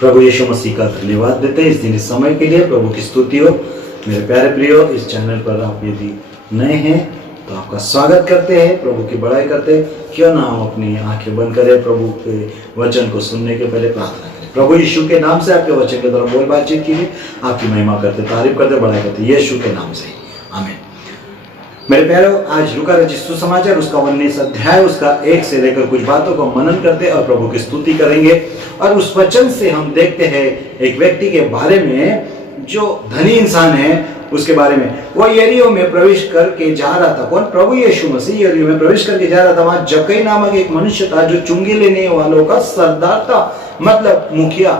प्रभु यीशु मसीह का धन्यवाद देते हैं इस दिन इस समय के लिए। प्रभु की स्तुति हो। मेरे प्यारे प्रियो, इस चैनल पर आप यदि नए हैं तो आपका स्वागत करते हैं, प्रभु की बड़ाई करते हैं। क्यों ना हम अपनी आंखें बंद करें, प्रभु के वचन को सुनने के पहले प्रार्थना करें। प्रभु यीशु के नाम से आपके वचन के द्वारा बोल बातचीत कीजिए, आपकी महिमा करते, तारीफ करते, बड़ाई करते, यीशु के नाम से, आमीन। मेरे प्यारों, आज लूका रचित सुसमाचार उसका 19 अध्याय उसका 1 से लेकर कुछ बातों को मनन करते और प्रभु की स्तुति करेंगे। और उस वचन से हम देखते हैं एक व्यक्ति के बारे में जो धनी इंसान है, उसके बारे में। वो यरीहो में प्रवेश करके जा रहा था। कौन? प्रभु यीशु मसीह यरीहो में प्रवेश करके जा रहा था। वहां जक्कई नामक एक मनुष्य था जो चुंगी लेने वालों का सरदार था, मतलब मुखिया,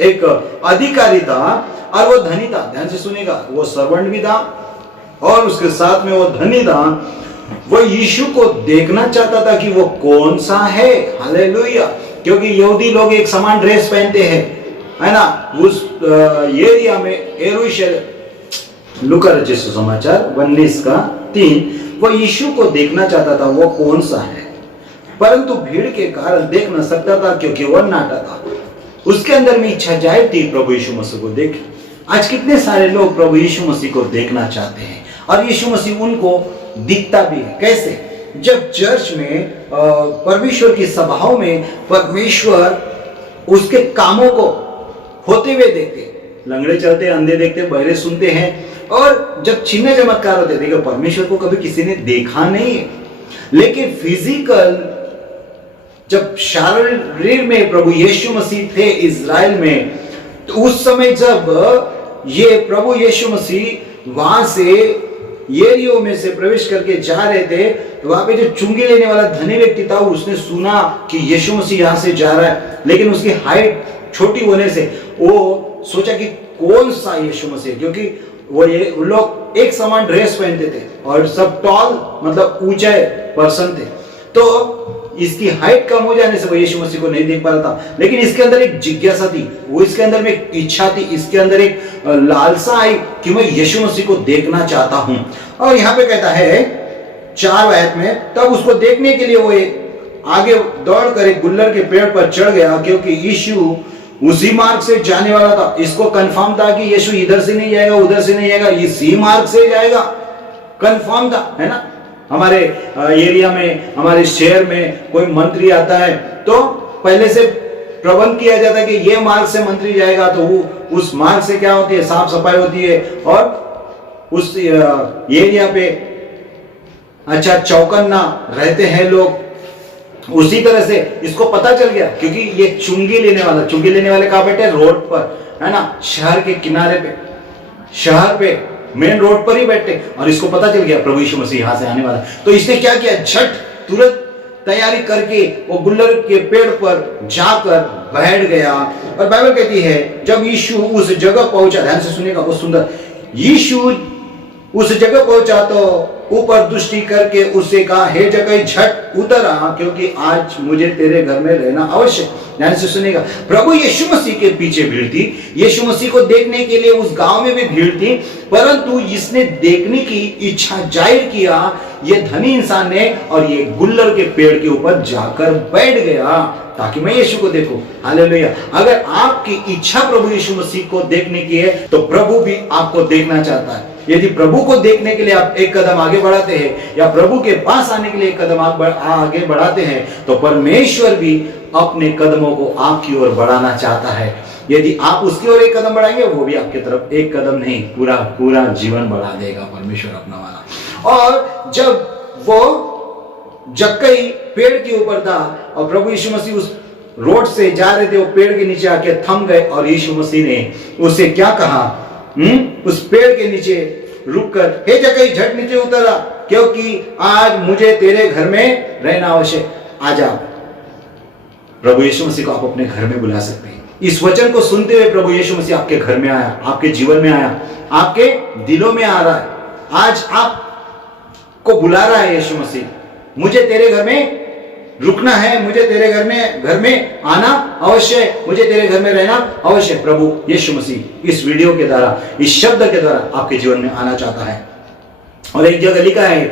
एक अधिकारी था और वो धनी था। ध्यान से सुनेगा, वो सर्वेंट भी था और उसके साथ में वो धनी था। वो यीशु को देखना चाहता था कि वो कौन सा है। हालेलुया। क्योंकि यहूदी लोग एक समान ड्रेस पहनते हैं, है ना। उस एरिया में यरूशलेम, लूका रचित सुसमाचार 19:3, वो यीशु को देखना चाहता था वो कौन सा है, परंतु भीड़ के कारण देख न सकता था क्योंकि वह नाटा था। उसके अंदर में इच्छा जाहिर थी प्रभु यीशु मसीह को देखे। आज कितने सारे लोग प्रभु यीशु मसीह को देखना चाहते हैं और यीशु मसीह उनको दिखता भी है। कैसे? जब चर्च में परमेश्वर की सभाओं में परमेश्वर उसके कामों को होते हुए देखते, लंगड़े चलते, अंधे देखते, बहरे सुनते हैं। और जब चिन्ह चमत्कार होते, देखो परमेश्वर को कभी किसी ने देखा नहीं है, लेकिन फिजिकल जब शारीर में प्रभु यीशु मसीह थे इजराइल में, तो उस समय जब ये प्रभु यीशु मसीह वहां से यरीहो में से प्रवेश करके जा रहे थे, तो वहां पे जो चुंगी लेने वाला धनी व्यक्ति था, उसने सुना कि यीशु मसीह यहां से जा रहा है, लेकिन उसकी हाइट छोटी होने से वो सोचा कि कौन सा यीशु मसीह, क्योंकि वो लोग एक समान ड्रेस पहनते थे और सब टॉल, मतलब ऊंचे पर्सन थे। तो इसकी हाइट कम हो जाने से वो यीशु मसीह को नहीं देख पा रहा था। लेकिन इसके अंदर एक जिज्ञासा थी, वो इसके अंदर में एक इच्छा थी, इसके अंदर एक लालसा आई कि मैं यीशु मसीह को देखना चाहता हूं। और यहाँ पे कहता है 4 आयत में, तब उसको देखने के लिए वो एक आगे दौड़कर एक गुल्लर के पेड़ पर चढ़ गया, क्योंकि यीशु उसी मार्ग से जाने वाला था। इसको कंफर्म था कि यीशु इधर से नहीं जाएगा, उधर से नहीं जाएगा, इसी मार्ग से जाएगा, कंफर्म था, है ना। हमारे एरिया में, हमारे शहर में कोई मंत्री आता है तो पहले से प्रबंध किया जाता है कि ये मार्ग से मंत्री जाएगा, तो वो उस मार्ग से क्या होती है, साफ सफाई होती है और उस एरिया पे अच्छा चौकन्ना रहते हैं लोग। उसी तरह से इसको पता चल गया, क्योंकि ये चुंगी लेने वाले कहाँ बैठे? रोड पर, है ना, शहर के किनारे पे, शहर पे मेन रोड पर ही बैठे। और इसको पता चल गया प्रभु यीशु मसीह यहां से आने वाला। तो इसने क्या किया? झट तुरंत तैयारी करके वो गुल्लर के पेड़ पर जाकर बैठ गया। और बाइबल कहती है जब यीशु उस जगह पहुंचा, ध्यान से सुनिएगा, बहुत सुंदर, यीशु उस जगह पहुंचा तो ऊपर दृष्टि करके उससे कहा, हे जक्कई झट उतर आ, क्योंकि आज मुझे तेरे घर में रहना आवश्यक। ध्यान से सुनेगा, प्रभु यीशु मसीह के पीछे भीड़ थी, यीशु मसीह को देखने के लिए उस गांव में भी भीड़ थी, परंतु इसने देखने की इच्छा जाहिर किया ये धनी इंसान ने, और ये गुल्लर के पेड़ के ऊपर जाकर बैठ गया ताकि मैं यीशु को देखूं। हालेलुया। अगर आपकी इच्छा प्रभु यीशु मसीह को देखने की है तो प्रभु भी आपको देखना चाहता है। यदि प्रभु को देखने के लिए आप एक कदम आगे बढ़ाते हैं या प्रभु के पास आने के लिए एक कदम आगे बढ़ाते हैं, तो परमेश्वर भी अपने कदमों को आपकी ओर बढ़ाना चाहता है। यदि आप उसकी ओर एक कदम बढ़ाएंगे, वो भी आपकी तरफ एक कदम नहीं, पूरा जीवन बढ़ा देगा परमेश्वर अपना वाला। और जब वो जक्कई पेड़ के ऊपर था और प्रभु यीशु मसीह उस रोड से जा रहे थे, वो पेड़ के नीचे आके थम गए और यीशु मसीह ने उसे क्या कहा? उस पेड़ के नीचे रुककर, हे जक्कई झट नीचे उतर आ, क्योंकि आज मुझे तेरे घर में रहना आवश्यक। आ जा। प्रभु यीशु मसीह को आप अपने घर में बुला सकते हैं। इस वचन को सुनते हुए प्रभु यीशु मसीह आपके घर में आया, आपके जीवन में आया, आपके दिलों में आ रहा है। आज आपको बुला रहा है यीशु मसीह, मुझे तेरे घर में रुकना है, मुझे तेरे घर में आना अवश्य है, मुझे तेरे घर में रहना अवश्य है। प्रभु यीशु मसीह इस वीडियो के द्वारा, इस शब्द के द्वारा आपके जीवन में आना चाहता है। और एक जगह लिखा है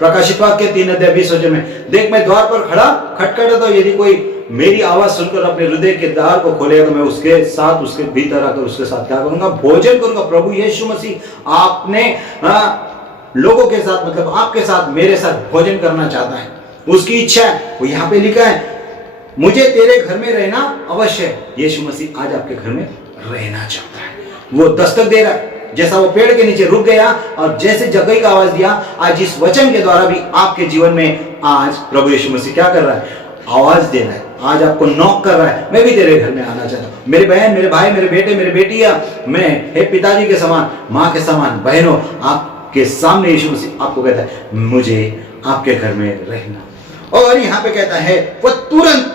प्रकाशित वाक्य 3:20 में, देख मैं द्वार पर खड़ा खटखटाता हूं, यदि कोई मेरी आवाज सुनकर अपने हृदय के द्वार को खोलेगा तो मैं उसके साथ, उसके भीतर आकर उसके साथ क्या करूंगा? भोजन करूंगा। प्रभु यीशु मसीह आपने लोगों के साथ, मतलब आपके साथ, मेरे साथ भोजन करना चाहता है। उसकी इच्छा है। वो यहाँ पे लिखा है, मुझे तेरे घर में रहना अवश्य है। यीशु मसीह आज आपके घर में रहना चाहता है। वो दस्तक दे रहा है। जैसा वो पेड़ के नीचे रुक गया और जैसे जगई का आवाज दिया, आज इस वचन के द्वारा भी आपके जीवन में आज प्रभु यीशु मसीह क्या कर रहा है? आवाज दे रहा है। आज आपको नॉक कर रहा है, मैं भी तेरे घर में आना चाहता हूँ। मेरे बहन, मेरे भाई, मेरे बेटे, मेरे बेटियां, मैं हे पिताजी के समान, माँ के समान, बहनों, आपके सामने यीशु मसीह आपको कहता है, मुझे आपके घर में रहना। और यहाँ पे कहता है, वह तुरंत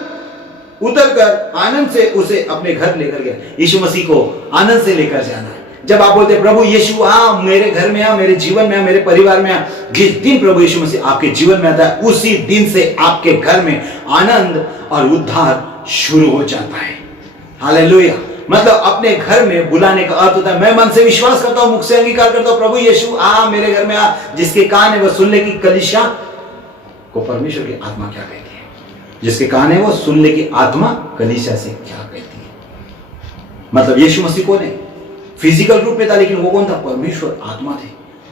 उतरकर आनंद से उसे अपने घर लेकर गया। यीशु मसीह को आनंद से लेकर जाना है। जब आप बोलते प्रभु यीशु आ, मेरे घर में आ, मेरे जीवन में आ, मेरे परिवार में आ, जिस दिन प्रभु यीशु मसीह आपके जीवन में आता है, उसी दिन से आपके घर में आनंद और उद्धार शुरू हो जाता है। हालेलुया। मतलब अपने घर में बुलाने का अर्थ होता है, मैं मन से विश्वास करता हूं, मुख से अंगीकार करता हूं, प्रभु यीशु आ, मेरे घर में आ। जिसके कान है वह सुनने की कलीसिया को परमेश्वर की आत्मा क्या कहती है? जिसके कान है वो सुनने की आत्मा कलीसिया से क्या कहती है? मतलब यीशु मसीह कौन है? फिजिकल रूप में था, लेकिन वो कौन था? परमेश्वर आत्मा थे।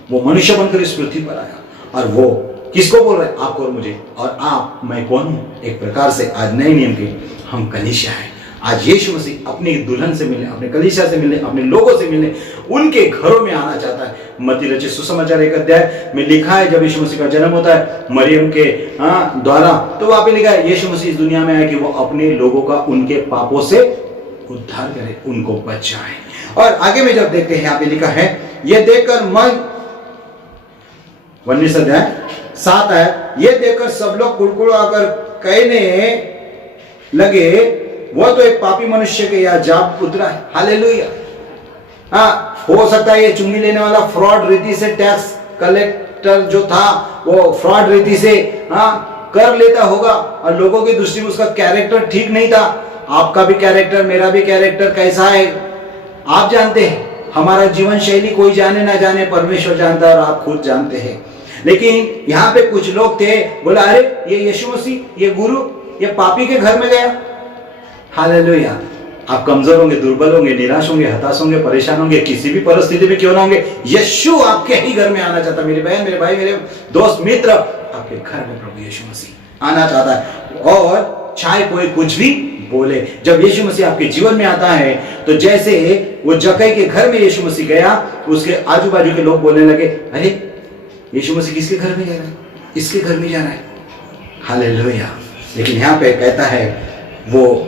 वो मनुष्य बनकर इस पृथ्वी पर आया और वो किसको बोल रहे हैं? आपको और मुझे। और आप, मैं कौन हूं? एक प्रकार से आज नए नियम के हम कलीसिया हैं। आज यीशु मसीह अपनी दुल्हन से मिलने, अपने कलीसिया से मिलने, अपने लोगों से मिलने, उनके घरों में आना चाहता है। मत्ती रचित सुसमाचार 1 अध्याय में लिखा है, जब यीशु मसीह का जन्म होता है मरियम के द्वारा, तो वहां पे लिखा है यीशु मसीह इस दुनिया में आए कि वो अपने लोगों का उनके पापों से उद्धार करे, उनको बचाए। और आगे में जब देखते हैं, यहाँ पे लिखा है, ये देखकर मन 19 अध्याय 7 है, ये देखकर सब लोग कुड़कुड़ाकर कहने लगे, वो तो एक पापी मनुष्य के यहाँ जा उतरा है। हालेलुया। हो सकता है ये चुंगी लेने वाला फ्रॉड रीति से, टैक्स कलेक्टर जो था वो फ्रॉड रीति से कर लेता होगा और लोगों की दृष्टि में उसका कैरेक्टर ठीक नहीं था। आपका भी कैरेक्टर, मेरा भी कैरेक्टर कैसा है आप जानते हैं। हमारा जीवन शैली कोई जाने ना जाने, परमेश्वर जानता है और आप खुद जानते हैं। लेकिन यहाँ पे कुछ लोग थे, बोला अरे ये यीशु मसीह, ये गुरु, ये पापी के घर में गया। हालेलुया। आप कमजोर होंगे, दुर्बल होंगे, निराश होंगे, हताश होंगे, परेशान होंगे, किसी भी परिस्थिति में क्यों ना होंगे, यीशु आपके ही घर में आना चाहता है। मेरी बहन, मेरे भाई, मेरे दोस्त, मित्र, आपके घर में प्रभु यीशु मसीह आना चाहता है। और चाहे कोई कुछ भी बोले, जब यीशु मसीह आपके जीवन में आता है तो जैसे वो जक्कई के घर में यीशु मसीह गया, उसके आजू बाजू के लोग बोलने लगे, अरे यीशु मसीह किसके घर में जा रहा है? इसके घर में जा रहा है। हालेलुया। लेकिन यहाँ पे कहता है, वो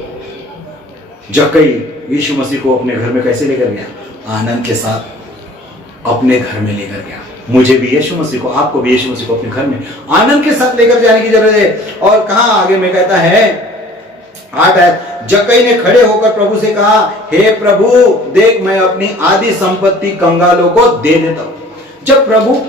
जक्कई यीशु मसीह को अपने घर में कैसे लेकर गया? आनंद के साथ अपने घर में लेकर गया। मुझे भी यीशु मसीह को, आपको भी यीशु मसीह को अपने घर में आनंद के साथ लेकर जाने की जरूरत है। और कहां आगे में कहता है 8 है, जक्कई ने खड़े होकर प्रभु से कहा, हे प्रभु देख, मैं अपनी आधी संपत्ति कंगालों को दे देता हूं। जब प्रभु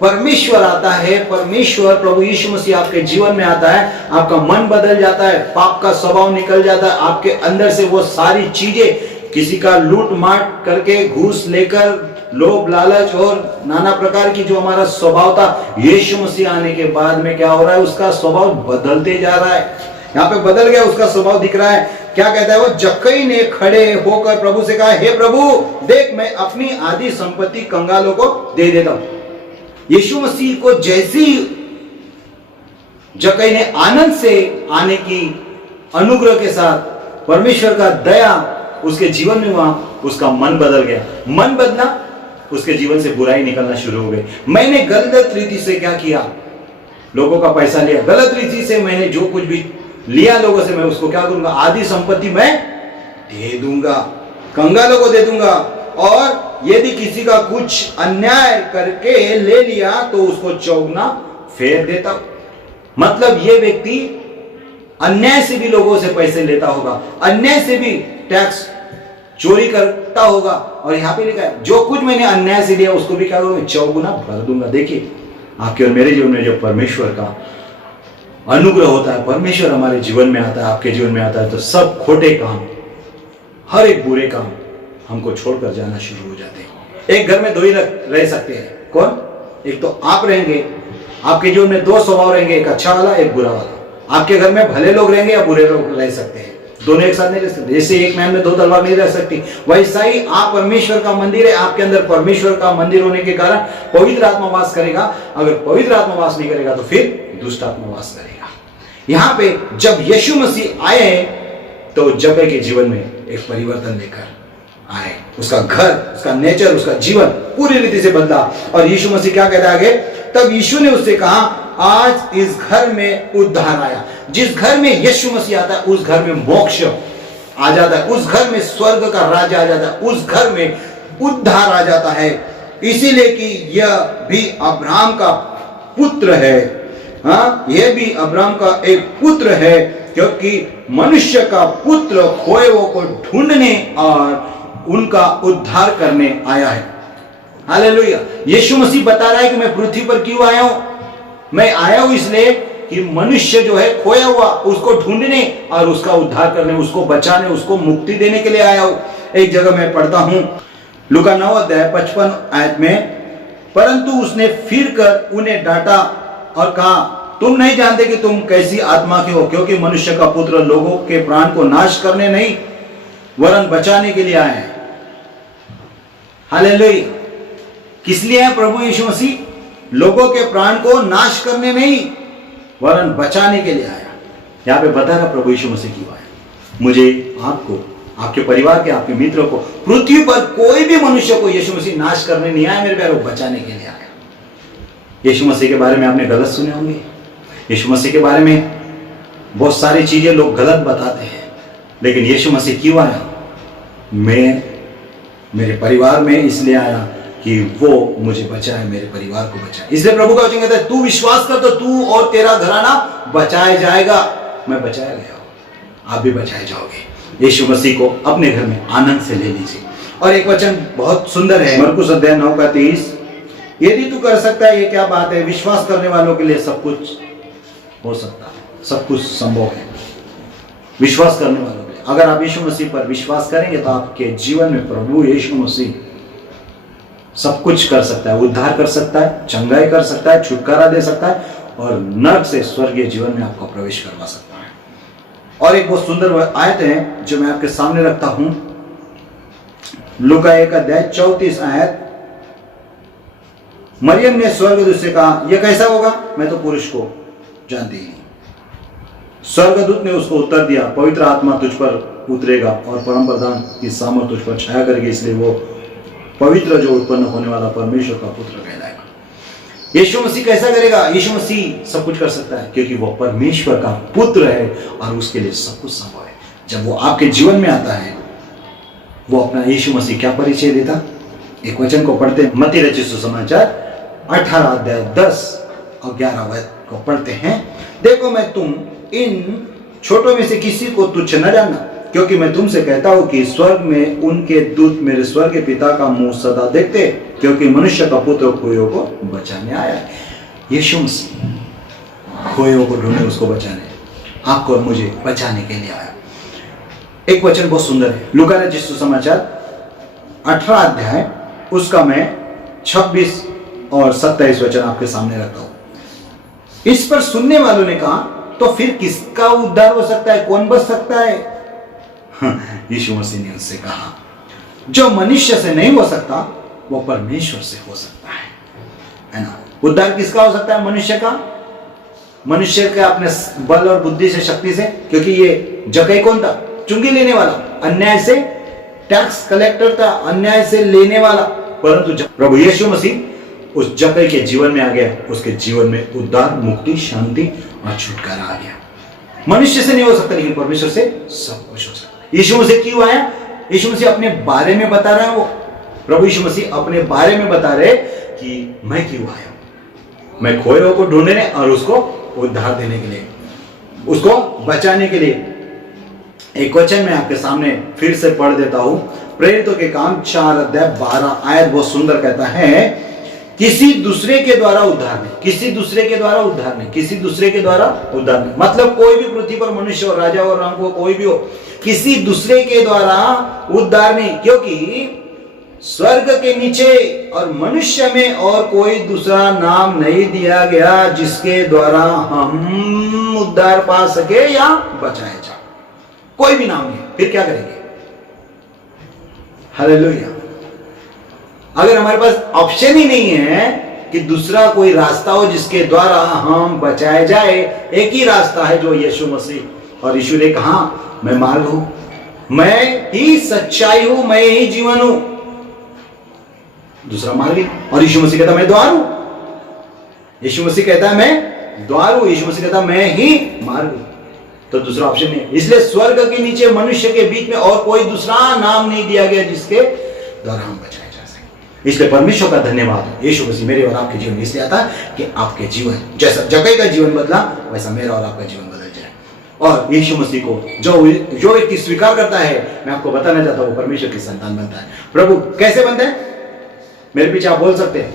परमेश्वर आता है, परमेश्वर प्रभु यीशु मसीह आपके जीवन में आता है, आपका मन बदल जाता है, पाप का स्वभाव निकल जाता है, आपके अंदर से वो सारी चीजें, किसी का लूट माट करके, घूस लेकर, लोभ लालच और नाना प्रकार की जो हमारा स्वभाव था, यीशु मसीह आने के बाद में क्या हो रहा है? उसका स्वभाव बदलते जा रहा है। यहाँ पे बदल गया, उसका स्वभाव दिख रहा है। क्या कहता है वो? जक्कई ने खड़े होकर प्रभु से कहा, हे प्रभु देख, मैं अपनी आधी संपत्ति कंगालों को दे देता हूं। यीशु मसीह को जैसी जक्कई ने आनंद से आने की अनुग्रह के साथ, परमेश्वर का दया उसके जीवन में हुआ, उसका मन बदल गया। मन बदला, उसके जीवन से बुराई निकलना शुरू हो गई। मैंने गलत रीति से क्या किया? लोगों का पैसा लिया, गलत रीति से मैंने जो कुछ भी लिया लोगों से, मैं उसको क्या करूंगा? आधी संपत्ति मैं दे दूंगा, कंगालों को दे दूंगा। और यदि किसी का कुछ अन्याय करके ले लिया तो उसको चौगुना फेर देता। मतलब ये व्यक्ति अन्याय से भी लोगों से पैसे लेता होगा, अन्याय से भी टैक्स चोरी करता होगा। और यहाँ पे लिखा है, जो कुछ मैंने अन्याय से लिया उसको भी क्या करूंगा? चौगुना भर दूंगा। देखिए, आपके और मेरे जीवन में जो परमेश्वर का अनुग्रह होता है, परमेश्वर हमारे जीवन में आता है, आपके जीवन में आता है, तो सब खोटे काम, हर एक बुरे काम हमको छोड़कर जाना शुरू हो जाते हैं। एक घर में 2 ही रह सकते हैं। कौन? एक तो आप रहेंगे, आपके जीवन में 2 स्वभाव रहेंगे, एक अच्छा वाला, एक बुरा वाला। आपके घर में भले लोग रहेंगे या बुरे लोग रह सकते हैं, दोनों एक साथ नहीं रह सकते। जैसे एक मैन में दो तलवार नहीं रह सकती, वैसा ही आप परमेश्वर का मंदिर है, आपके अंदर परमेश्वर का मंदिर होने के कारण पवित्र आत्मा वास करेगा। अगर पवित्र आत्मा वास नहीं करेगा तो फिर दुष्ट आत्मा वास करेगा। यहां पे जब यीशु मसीह आए तो जक्कई के जीवन में एक परिवर्तन लेकर आए। उसका घर, उसका नेचर, उसका जीवन पूरी रीति से बदला। और यीशु मसीह क्या कहता है आगे, तब यीशु ने उससे कहा, आज इस घर में उद्धार आया। जिस घर में यीशु मसीह आता है उस घर में मोक्ष आ जाता है, उस घर में स्वर्ग का राज्य आ जाता है, उस घर में उद्धार आ जाता है। इसीलिए कि यह भी अब्राहम का पुत्र है। हाँ, यह भी अब्राहम का एक पुत्र है, क्योंकि मनुष्य का पुत्र खोए हुओं को ढूंढने और उनका उद्धार करने आया है। हालेलुया। यीशु मसीह बता रहा है कि मैं पृथ्वी पर क्यों आया हूं। मैं आया हूं इसलिए कि मनुष्य जो है खोया हुआ उसको ढूंढने और उसका उद्धार करने, उसको बचाने, उसको मुक्ति देने के लिए आया हूं। एक जगह मैं पढ़ता हूं लूका 9 अध्याय 55 आयत में, परंतु उसने फिर कर उन्हें डांटा और कहा, तुम नहीं जानते कि तुम कैसी आत्मा के हो, क्योंकि मनुष्य का पुत्र लोगों के प्राण को नाश करने नहीं वरन बचाने के लिए आए हैं। हालेलुया। किस लिए है प्रभु यीशु मसीह? लोगों के प्राण को नाश करने नहीं वरन बचाने के लिए आया। यहां पे बता रहा प्रभु यीशु मसीह क्यों आया। मुझे, आपको, आपके परिवार के, आपके मित्रों को, पृथ्वी पर कोई भी मनुष्य को यीशु मसीह नाश करने नहीं आया मेरे प्यारों, बचाने के लिए आया। यीशु मसीह के बारे में आपने गलत सुने होंगे। यीशु मसीह के बारे में बहुत सारी चीजें लोग गलत बताते हैं, लेकिन यीशु मसीह क्यों आया? मैं मेरे परिवार में इसलिए आया कि वो मुझे बचाए, मेरे परिवार को बचाए। इसलिए प्रभु का वचन कहता है, तू विश्वास कर तो तू और तेरा घराना बचाया जाएगा। मैं बचाया गया हूं, आप भी बचाए जाओगे। यीशु मसीह को अपने घर में आनंद से ले लीजिए। और एक वचन बहुत सुंदर है, मरकुस अध्याय 9 का 30, यदि तू कर सकता है, ये क्या बात है, विश्वास करने वालों के लिए सब कुछ हो सकता है, सब कुछ संभव है विश्वास करने वालों के लिए। अगर आप यीशु मसीह पर विश्वास करेंगे तो आपके जीवन में प्रभु यीशु मसीह सब कुछ कर सकता है, उद्धार कर सकता है, चंगाई कर सकता है, छुटकारा दे सकता है और नरक से स्वर्गीय जीवन में आपको प्रवेश करवा सकता है। और एक बहुत सुंदर आयत है जो मैं आपके सामने रखता हूं, लूका 1 अध्याय 34 आयत। मरियम ने स्वर्गदूत से कहा, यह कैसा होगा, मैं तो पुरुष को जानती ही नहीं। स्वर्गदूत ने उसको उत्तर दिया, पवित्र आत्मा तुझ पर उतरेगा और परम प्रधान की सामर्थ तुझ पर छाया करेगी, इसलिए वो पवित्र जो उत्पन्न होने वाला परमेश्वर का पुत्र कहलाएगा। यीशु मसीह कैसा करेगा? यीशु मसीह सब कुछ कर सकता है, क्योंकि वो परमेश्वर का पुत्र है और उसके लिए सब कुछ संभव है। जब वो आपके जीवन में आता है, वो अपना यीशु मसीह क्या परिचय देता? एक वचन को पढ़ते, मत्ती रचित सुसमाचार 18 अध्याय 10 और 11 वचन को पढ़ते हैं। देखो, मैं तुम इन छोटों में से किसी को तुच्छ न जानना, क्योंकि मैं तुमसे कहता हूं कि स्वर्ग में उनके दूत मेरे स्वर्ग के पिता का मुंह सदा देखते, क्योंकि मनुष्य का पुत्र खोयों को बचाने आया है। यीशु मसीह खोयों को ढूंढने, उसको बचाने, आपको और मुझे बचाने के लिए आया। एक वचन बहुत सुंदर है, लूका रचित सुसमाचार 18 अध्याय, उसका मैं 26 और 27 वचन आपके सामने रखता हूं। इस पर सुनने वालों ने कहा, तो फिर किसका उद्धार हो सकता है, कौन बच सकता है? यीशु मसीह ने उससे कहा, जो मनुष्य से नहीं हो सकता वो परमेश्वर से हो सकता है ना। उद्धार किसका हो सकता है? मनुष्य का। मनुष्य के अपने बल और बुद्धि से, शक्ति से, क्योंकि ये जक्कई कौन था? चुंगी लेने वाला, अन्याय से टैक्स कलेक्टर था, अन्याय से लेने वाला। परंतु प्रभु यीशु मसीह उस जक्कई के जीवन में आ गया, उसके जीवन में उद्धार, मुक्ति, शांति और छुटकारा आ गया। मनुष्य से नहीं हो सकता, लेकिन परमेश्वर से सब कुछ हो सकता है। यीशु मसीह क्यों आया? यीशु मसीह अपने बारे में बता रहा है। वो प्रभु यीशु मसीह अपने बारे में बता रहे कि मैं क्यों आया, मैं खोए हुए को ढूंढने और उसको उद्धार देने के लिए, उसको बचाने के लिए। एक वचन मैं आपके सामने फिर से पढ़ देता हूं, प्रेरितों के काम 4 अध्याय 12 आयत बहुत सुंदर कहता है, किसी दूसरे के द्वारा उद्धार नहीं, किसी दूसरे के द्वारा उद्धार नहीं, किसी दूसरे के द्वारा उद्धार नहीं। मतलब कोई भी पृथ्वी पर मनुष्य हो, राजा हो, राम हो, कोई भी हो, किसी दूसरे के द्वारा उद्धार नहीं, क्योंकि स्वर्ग के नीचे और मनुष्य में और कोई दूसरा नाम नहीं दिया गया जिसके द्वारा हम उद्धार पा सके या बचाए जा। कोई भी नाम नहीं, फिर क्या करेंगे? हालेलुया। अगर हमारे पास ऑप्शन ही नहीं है कि दूसरा कोई रास्ता हो जिसके द्वारा हम बचाए जाए, एक ही रास्ता है जो यीशु मसीह, और यीशु ने कहा मैं मार्ग हूं, मैं ही सच्चाई हूं, मैं ही जीवन हूं, दूसरा मार्ग नहीं। और यीशु मसीह कहता मैं द्वार हूं, यीशु मसीह कहता है मैं द्वार हूं, यीशु मसीह कहता मैं ही मार्ग हूं, तो दूसरा ऑप्शन नहीं। इसलिए स्वर्ग के नीचे मनुष्य के बीच में और कोई दूसरा नाम नहीं दिया गया जिसके द्वारा हम बचाए जा सके। इसलिए परमेश्वर का धन्यवाद हो, यीशु मसीह मेरे और आपके जीवन में इसलिए आता है कि आपके जीवन जैसा जगह का जीवन बदला वैसा मेरा और आपका जीवन बदल जाए। और यीशु मसीह को जो व्यक्ति स्वीकार करता है, मैं आपको बताना चाहता हूं, वो परमेश्वर की संतान बनता है। प्रभु कैसे बनते हैं? मेरे पीछे आप बोल सकते हैं,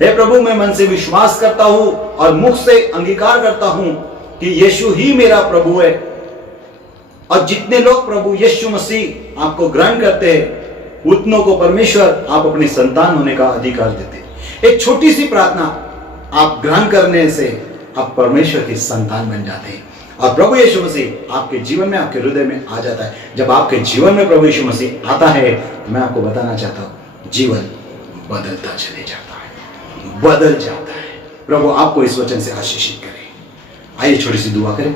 हे प्रभु मैं मन से विश्वास करता हूं और मुख से अंगीकार करता हूं कि यीशु ही मेरा प्रभु है। और जितने लोग प्रभु यीशु मसीह आपको ग्रहण करते हैं, उतनों को परमेश्वर आप अपनी संतान होने का अधिकार देते हैं। एक छोटी सी प्रार्थना आप ग्रहण करने से आप परमेश्वर की संतान बन जाते हैं और प्रभु यीशु मसीह आपके जीवन में, आपके हृदय में आ जाता है। जब आपके जीवन में प्रभु यीशु मसीह आता है, तो मैं आपको बताना चाहता हूं, जीवन बदलता चले जाता है, बदल जाता है। प्रभु आपको इस वचन से आशीषित करे। आइए छोटी सी दुआ करें।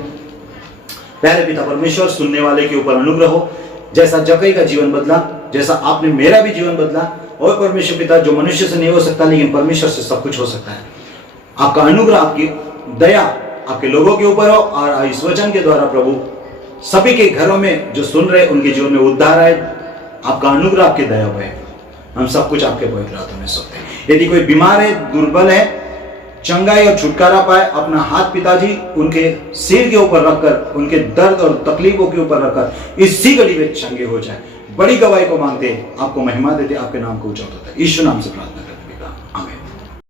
प्यारे पिता परमेश्वर, सुनने वाले के ऊपर अनुग्रह हो। जैसा जक्कई का जीवन बदला, जैसा आपने मेरा भी जीवन बदला, और परमेश्वर पिता जो मनुष्य से नहीं हो सकता लेकिन परमेश्वर से सब कुछ हो सकता है, आपका अनुग्रह, आपकी दया आपके लोगों के ऊपर हो। और इस वचन के द्वारा प्रभु सभी के घरों में जो सुन रहे उनके जीवन में उद्धार आए, आपका अनुग्रह, आपकी दया हुए। हम सब कुछ आपके पवित्र हाथों में सौंपते हैं। यदि कोई बीमार है, दुर्बल है, चंगाई और छुटकारा पाए, अपना हाथ पिताजी उनके सिर के ऊपर रखकर, उनके दर्द और तकलीफों के ऊपर रखकर इसी घड़ी में चंगे हो जाए। बड़ी गवाही को मांगते, आपको महिमा देते, आपके नाम को ऊंचा होता है। यीशु नाम से प्रार्थना।